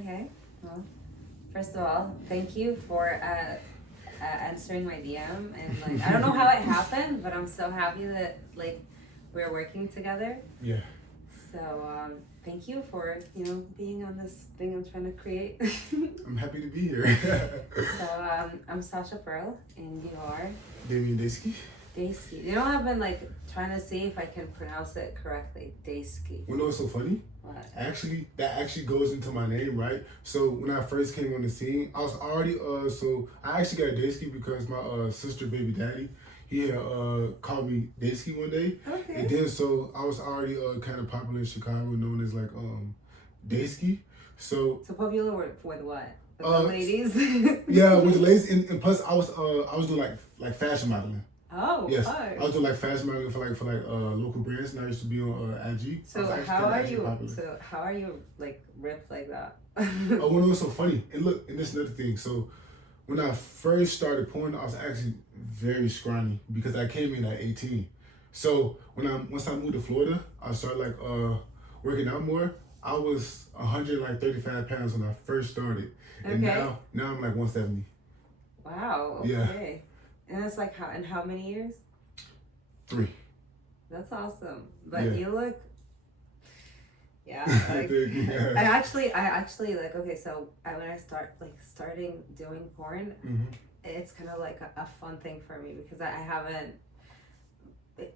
Okay. Well, first of all, thank you for answering my DM, and like I don't know how it happened, but I'm so happy that like we're working together. Yeah. So thank you for being on this thing I'm trying to create. I'm happy to be here. So I'm Sasha Pearl, and you are Damien Daysky. Daysky. You know, I've been like trying to see if I can pronounce it correctly. Daysky. You know what's so funny? What? Actually, that actually goes into my name, right? So when I first came on the scene, I was already so I actually got Daysky because my sister baby daddy, he had called me Daysky one day. Okay. And then so I was already kind of popular in Chicago, known as like Daysky. So popular with what? With the ladies? Yeah, with the ladies, and plus I was doing like fashion modeling. Oh, yes. Fun. I was doing like fashion modeling for local brands, and I used to be on IG. So how are you? So how are you like ripped like that? Oh, well, it was so funny. And look, and this is another thing. So when I first started porn, I was actually very scrawny because I came in at 18. So once I moved to Florida, I started like working out more. I was 135 pounds when I first started, and now I'm like 170. Wow. Okay. Yeah. And that's like how many years? 3. That's awesome. But yeah. You look. Yeah. Like, yeah. I actually like. Okay, so when I starting doing porn, it's kind of like a fun thing for me because I haven't.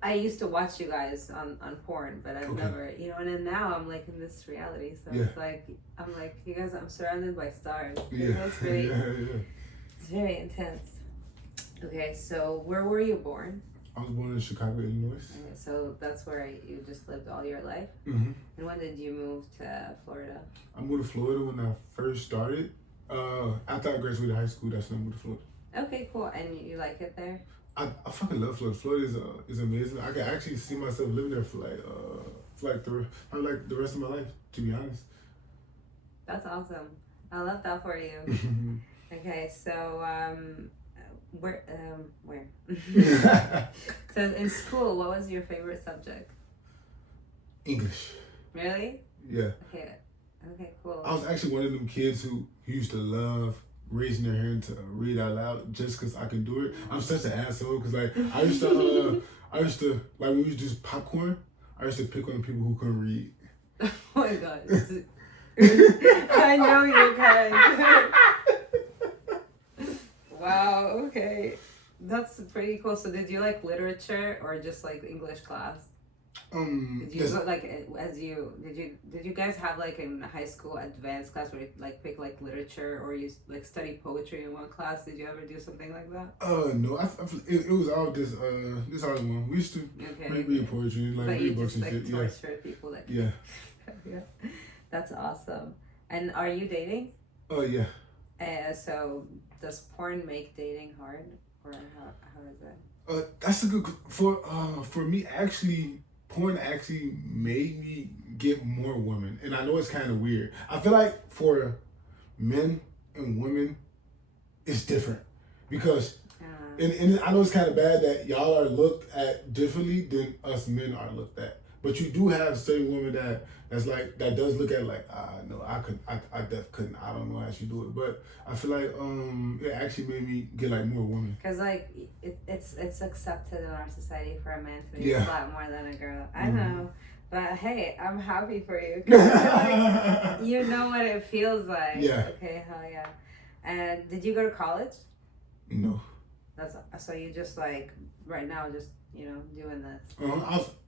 I used to watch you guys on porn, but I've never, and then now I'm like in this reality. So it's like, I'm like, you guys, I'm surrounded by stars. Yeah. That's great. It's very intense. Okay, so where were you born? I was born in Chicago, Illinois. Okay, so that's where you just lived all your life? Mm-hmm. And when did you move to Florida? I moved to Florida when I first started. After I graduated high school, that's when I moved to Florida. Okay, cool. And you like it there? I fucking love Florida. Florida is amazing. I can actually see myself living there for the rest of my life, to be honest. That's awesome. I love that for you. Okay, so where? So in school, what was your favorite subject? English. Really? Yeah. Okay, cool. I was actually one of them kids who used to love raising their hand to read out loud just because I can do it. I'm such an asshole because like I used to like when we used to do popcorn, I used to pick on the people who couldn't read. Oh my god. I know you guys. Wow, okay. That's pretty cool. So did you like literature or just like English class? Did you go, like did you guys have like in high school advanced class where you like pick like literature or you like study poetry in one class? Did you ever do something like that? No, it was all this all one. We used to read poetry, like read books and shit. Yeah. People that yeah. Yeah. That's awesome. And are you dating? Oh yeah. So does porn make dating hard or how is that? That's a good for me actually. Porn actually made me get more women, and I know it's kind of weird. I feel like for men and women, it's different because, and I know it's kind of bad that y'all are looked at differently than us men are looked at. But you do have certain women that does look at it like no, I couldn't. I don't know how she do it, but I feel like it actually made me get like more women. Cause like it's accepted in our society for a man to be a lot more than a girl. I know, but hey, I'm happy for you. Like, you know what it feels like. Yeah. Okay, hell yeah. And did you go to college? No. So you just like right now just doing this.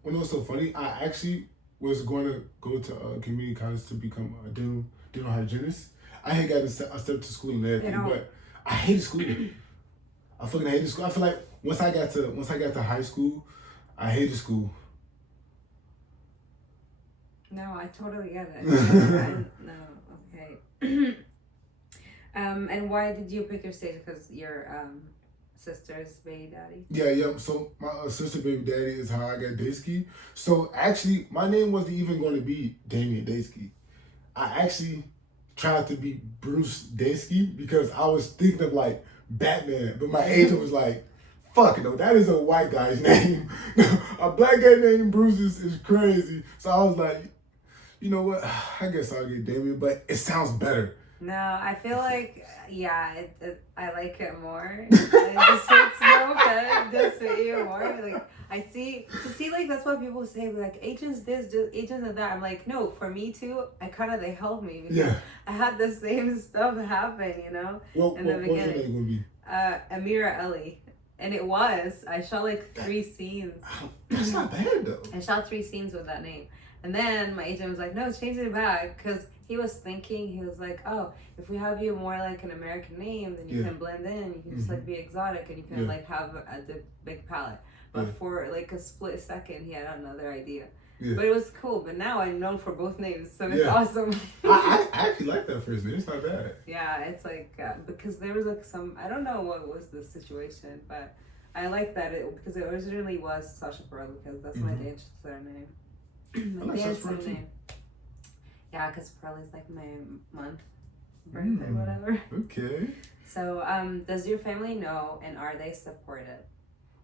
When it was so funny, I actually was going to go to community college to become a dental hygienist. I had gotten a step to school and everything, but I hated school. I fucking hated school. I feel like once I got to high school, I hated school. No, I totally get it. No, okay. And why did you pick your stage? Because your sister's baby daddy? Yeah. So my sister baby daddy is how I got Daysky. So actually, my name wasn't even going to be Damien Daysky. I actually tried to be Bruce Daysky because I was thinking of like Batman, but my agent was like, fuck no, that is a white guy's name. A black guy named Bruce is crazy. So I was like, You know what? I guess I'll get Damien, but it sounds better. No, I feel like, yeah, I like it more. It just fits no fit, does fit you more. Like, like, that's what people say, like, agents this, agents of that. I'm like, no, for me too, they help me. Because I had the same stuff happen, in the beginning. What's your name going to be? Amira Ellie. And it was. I shot like 3 scenes. That's not bad though. I shot 3 scenes with that name. And then my agent was like, no, change it back. Because he was like, oh, if we have you more like an American name, then you can blend in. You can just like be exotic and you can like have the big palette. But for like a split second, he had another idea. Yeah. But it was cool. But now I'm known for both names, so it's awesome. I actually like that first name. It's not bad. Yeah, it's like because there was like I don't know what was the situation, but I like that because it originally was Sasha Pearl because that's my dance surname. My dance name. Yeah, because Pearl is like my month, birthday, whatever. Okay. So, does your family know, and are they supportive?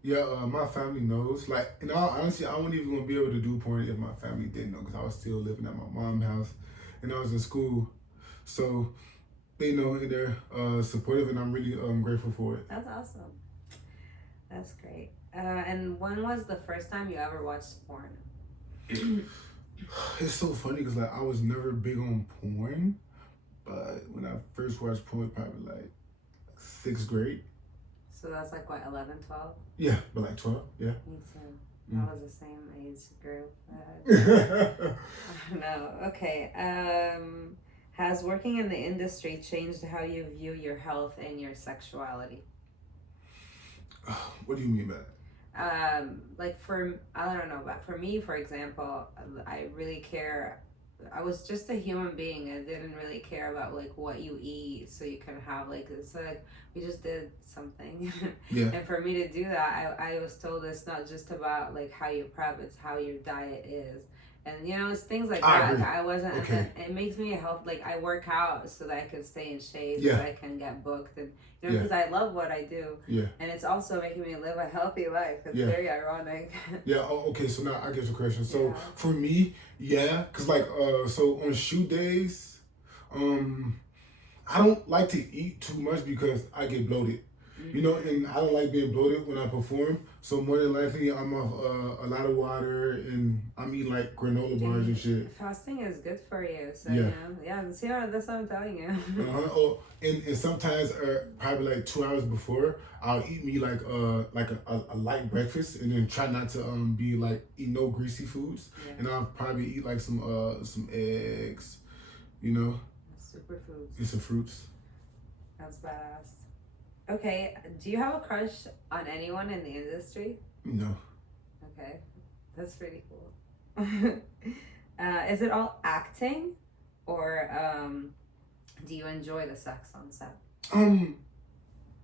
Yeah, my family knows. Like, in all honesty, I wasn't even going to be able to do porn if my family didn't know because I was still living at my mom's house and I was in school. So, they know and they're supportive and I'm really grateful for it. That's awesome. That's great. And when was the first time you ever watched porn? It's so funny because, like, I was never big on porn, but when I first watched porn, probably, like, 6th grade. So that's like what, 11, 12? Yeah, but like 12, yeah. Me too. I was the same age group. No, okay. Has working in the industry changed how you view your health and your sexuality? What do you mean by that? Like I don't know, but for me, for example, I really care. I was just a human being. I didn't really care about like what you eat, so you can have like it's like we just did something. Yeah. And for me to do that, I was told it's not just about like how you prep; it's how your diet is. And it's things like that. Agree. I wasn't. Okay. It makes me I work out so that I can stay in shape, so that I can get booked, and because I love what I do. Yeah. And it's also making me live a healthy life. It's very ironic. Yeah. Oh, okay. So now I get your question. So for me, cause like so on shoot days, I don't like to eat too much because I get bloated. And I don't like being bloated when I perform. So more than likely, I'm off a lot of water and I'm eating like granola bars and shit. Fasting is good for you. So see, that's what I'm telling you. Oh, and sometimes probably like 2 hours before, I'll eat me like a light breakfast and then try not to be like eat no greasy foods. And I'll probably eat like some eggs, Superfoods. And some fruits. That's badass. Okay, do you have a crush on anyone in the industry? No. Okay, that's pretty cool. Is it all acting, or do you enjoy the sex on set?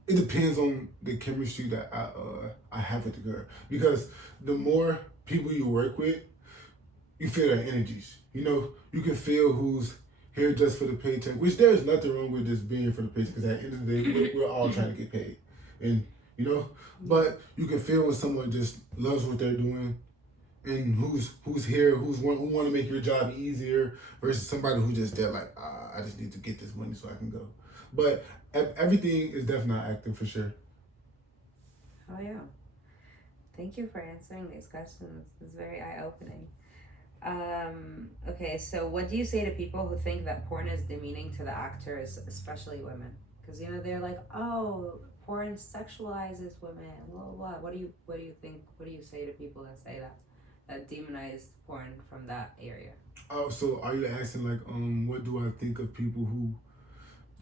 It depends on the chemistry that I have with the girl, because the more people you work with, you feel their energies. You can feel who's here just for the paycheck, which there's nothing wrong with just being for the paycheck, because at the end of the day, we're all trying to get paid. And, but you can feel when someone just loves what they're doing and who's here, who want to make your job easier versus somebody who just there like, I just need to get this money so I can go. But everything is definitely acting for sure. Oh, yeah. Thank you for answering these questions. It's very eye-opening. Okay, so what do you say to people who think that porn is demeaning to the actors, especially women? Because they're like, oh, porn sexualizes women, blah blah blah. What do you think? What do you say to people that say that demonize porn from that area? Oh, so are you asking like, what do I think of people who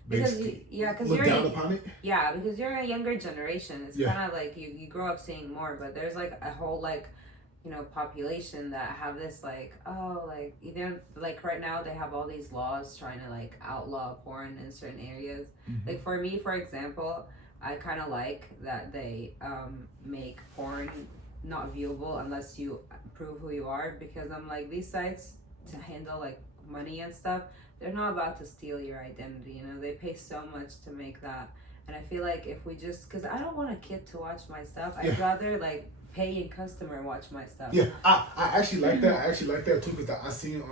because look down upon it? Yeah, because you're a younger generation. It's kind of like you grow up seeing more, but there's like a whole like population that have this like, oh, like either like right now they have all these laws trying to like outlaw porn in certain areas. Like for me, for example, I kind of like that they make porn not viewable unless you prove who you are, because I'm like, these sites to handle like money and stuff, they're not about to steal your identity. They pay so much to make that, and I feel like if we just, because I don't want a kid to watch my stuff, I'd rather like paying customer watch my stuff. Yeah, I actually like that. I actually like that too because I seen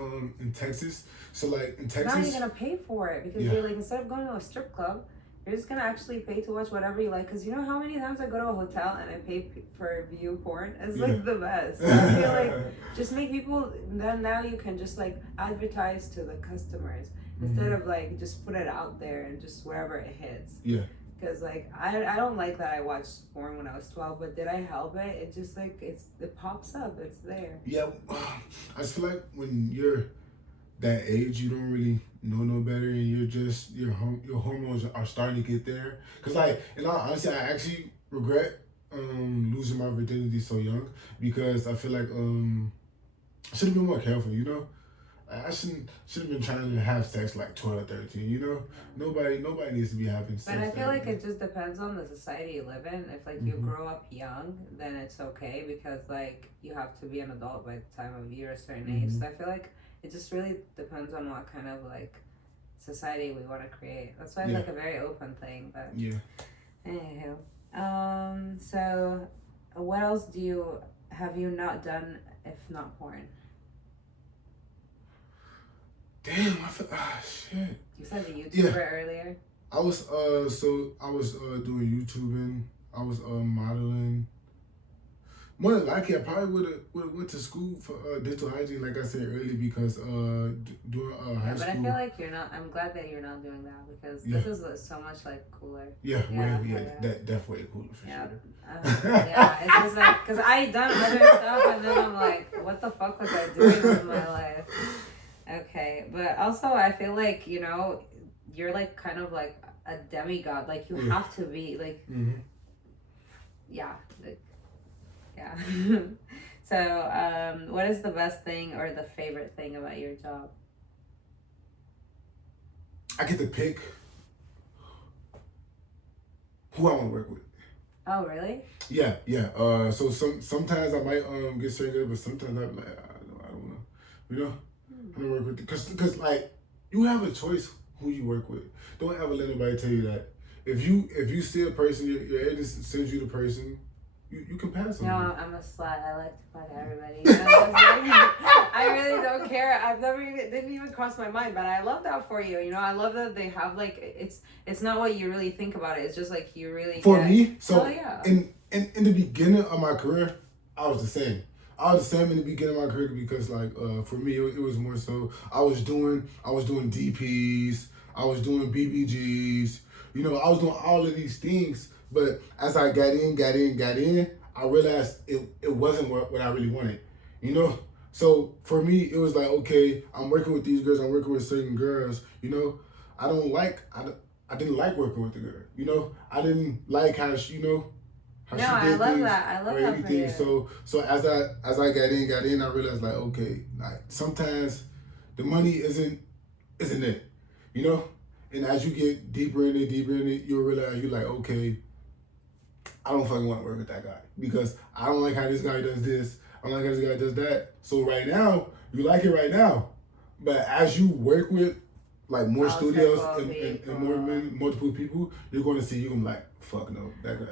in Texas. So like in Texas, now you're gonna pay for it because you're like, instead of going to a strip club, you're just gonna actually pay to watch whatever you like. Because you know how many times I go to a hotel and I pay for view porn? It's like the best. So I feel like just make people. Then now you can just like advertise to the customers instead of like just put it out there and just wherever it hits. Yeah. Because like I don't like that I watched porn when I was 12, but did I help it? It just like it pops up. It's there. Yeah, I just feel like when you're that age, you don't really know no better, and you're just your hormones are starting to get there. Cause like, and honestly, I actually regret losing my virginity so young because I feel like I should have been more careful. You know, I should have been trying to have sex like 12, 13. You know, nobody needs to be having sex. But I feel like it just depends on the society you live in. If like you grow up young, then it's okay because like you have to be an adult by the time of you're a certain age. So I feel like it just really depends on what kind of like society we want to create. That's why it's like a very open thing. But anywho, so what else have you not done if not porn? Damn, I feel shit. You said the YouTuber earlier. I was doing YouTubing. I was modeling. More than likely, I probably would have went to school for dental hygiene, like I said earlier, because doing high school. But I feel like you're not. I'm glad that you're not doing that because this is so much like cooler. That definitely cooler for sure. It's just like because I done other stuff and then I'm like, what the fuck was I doing with my life? Okay, but also I feel like you're like kind of like a demigod. Like you have to be like, yeah. So, what is the best thing or the favorite thing about your job? I get to pick who I want to work with. Oh, really? Yeah. So sometimes I might get straight good, but sometimes I'm like, I don't know. You know, I don't work with because like you have a choice who you work with. Don't ever let anybody tell you that. If you see a person, your agent sends you the person. You can pass on. No, I'm a slut. I like to fuck everybody. I really don't care. I've never didn't even cross my mind, but I love that for you. I love that they have like it's not what you really think about it. It's just like you really me. So in the beginning of my career, I was the same. I was the same in the beginning of my career because like for me it was more so I was doing DPs, I was doing BBGs. I was doing all of these things. But as I got in, I realized it wasn't what I really wanted, So for me, it was like, okay, I'm working with these girls, I'm working with certain girls, I didn't like working with the girl, I didn't like how she, how she did I love things that. I love or that anything. for you. So as I got in, I realized like, okay, like sometimes the money isn't it, And as you get deeper in it, you'll realize you're like, okay, I don't fucking want to work with that guy because I don't like how this guy does this. I don't like how this guy does that. So right now, you like it right now. But as you work with like more studios and more multiple people, you're going to see you're going to be like, fuck no, that guy.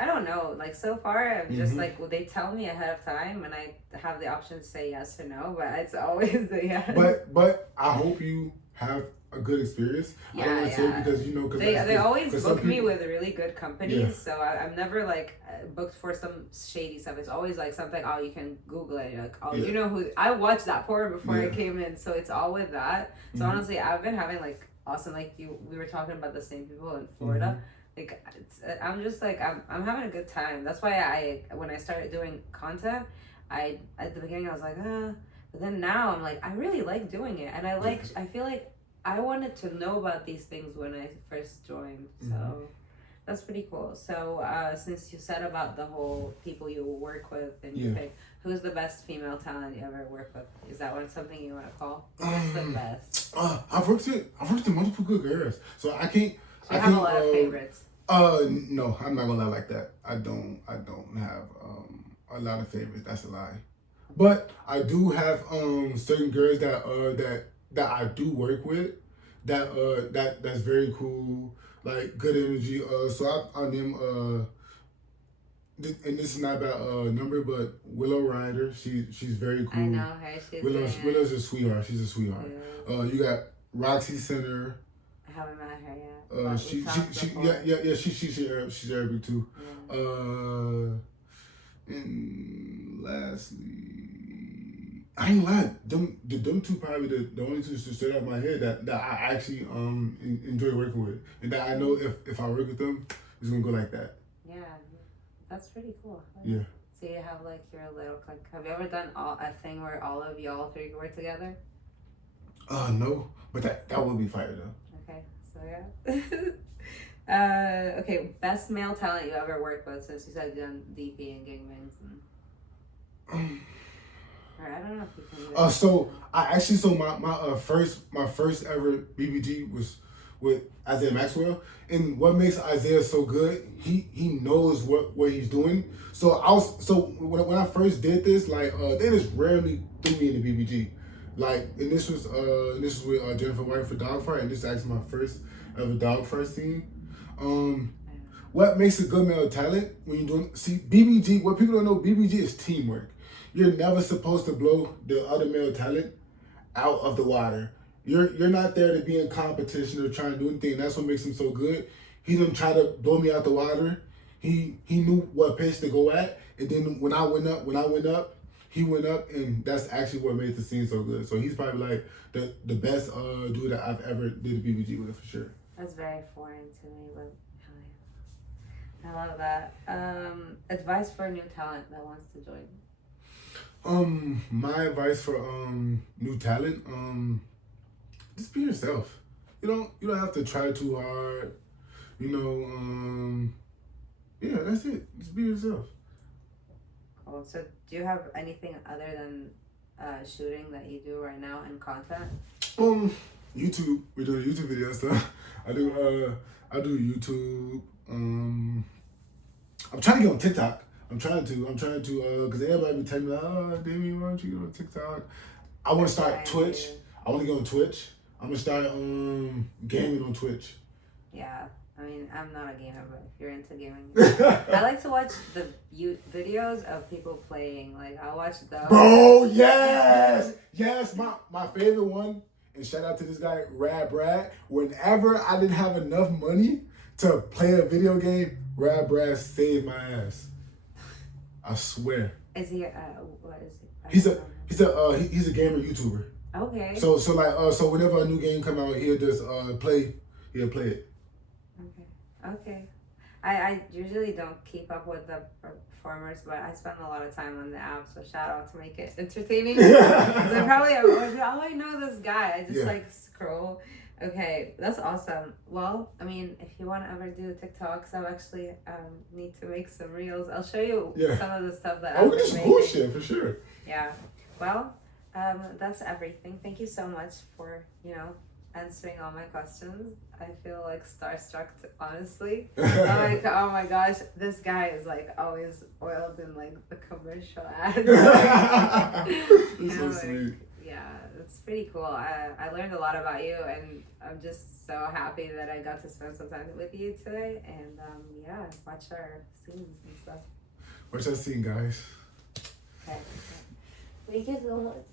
I don't know. Like so far, I'm just like, well, they tell me ahead of time and I have the option to say yes or no, but it's always the yes. But I hope you have a good experience. I don't want to say because because they always book me with really good companies, so I'm never like booked for some shady stuff. It's always like something. Oh, you can Google it. You're like, you know who? I watched that porn before I came in, so it's all with that. So honestly, I've been having like awesome we were talking about the same people in Florida. Like I'm just like I'm having a good time. That's why when I started doing content, at the beginning I was like but then now I'm like I really like doing it, and I feel like I wanted to know about these things when I first joined, so that's pretty cool. So since you said about the whole people you work with and you pick, who's the best female talent you ever work with? Is that something you want to call? What's the best? I've worked with multiple good girls, so I can't. So you have a lot of favorites. No, I'm not gonna lie like that. I don't have a lot of favorites. That's a lie. But I do have certain girls that I do work with that's very cool, like good energy. So I name and this is not about number, but Willow Ryder. She's very cool. I know her. Willow's a sweetheart. She's a sweetheart. Yeah. You got Roxy Center. I haven't met her yet. She's Arabic too. Yeah. And lastly, I ain't lying. Them two probably the only two straight out of my head that I actually enjoy working with, and that I know if I work with them, it's gonna go like that. Yeah, that's pretty cool. Yeah. So you have like your little like. Have you ever done a thing where all three work together? No, but that would be fire though. Okay, so yeah. Okay, best male talent you ever worked with, since you said you've done DP and gangbangs and. Or I don't know if you can. So my first ever BBG was with Isaiah Maxwell, and what makes Isaiah so good, he knows what he's doing. So when I first did this, like they just rarely threw me in the BBG, like, and this was with Jennifer White for Dogfight, and this is actually my first ever Dogfight scene. What makes a good male talent when you're doing BBG? What people don't know, BBG is teamwork. You're never supposed to blow the other male talent out of the water. You're not there to be in competition or trying to do anything. That's what makes him so good. He didn't try to blow me out the water. He knew what pace to go at, and then when I went up, he went up, and that's actually what made the scene so good. So he's probably like the best dude that I've ever did a BBG with, for sure. That's very foreign to me, but I love that. Advice for new talent that wants to join. My advice for new talent, just be yourself. You don't have to try too hard. Yeah, that's it. Just be yourself. Cool. So do you have anything other than shooting that you do right now in content? YouTube. We're doing YouTube videos, so I do YouTube. I'm trying to get on TikTok. I'm trying to, because everybody be telling me, oh, Damien, why don't you get on TikTok? I want to start Twitch. I want to get on Twitch. I'm going to start gaming on Twitch. Yeah. I mean, I'm not a gamer, but if you're into gaming, I like to watch the videos of people playing. Like, I'll watch those. Bro, yes! Yes, my favorite one, and shout out to this guy, Rad Brad. Whenever I didn't have enough money to play a video game, Rad Brad saved my ass. I swear. Is he what is it? He's a gamer YouTuber. Okay. So whenever a new game come out, he'll just play it. Okay. I usually don't keep up with the performers, but I spend a lot of time on the app, so shout out to make it entertaining. Because I probably I know this guy. I just like scroll. Okay, that's awesome. Well, I mean, if you want to ever do TikToks, I actually need to make some reels. I'll show you some of the stuff that we do some cool shit for sure. Yeah. Well, that's everything. Thank you so much for, answering all my questions. I feel like starstruck, honestly. I'm like, oh my gosh, this guy is like always oiled in like the commercial ads. You're so sweet. Yeah, it's pretty cool. I learned a lot about you, and I'm just so happy that I got to spend some time with you today. And watch our scenes and stuff. Watch our scene, guys. Okay. Thank you so much.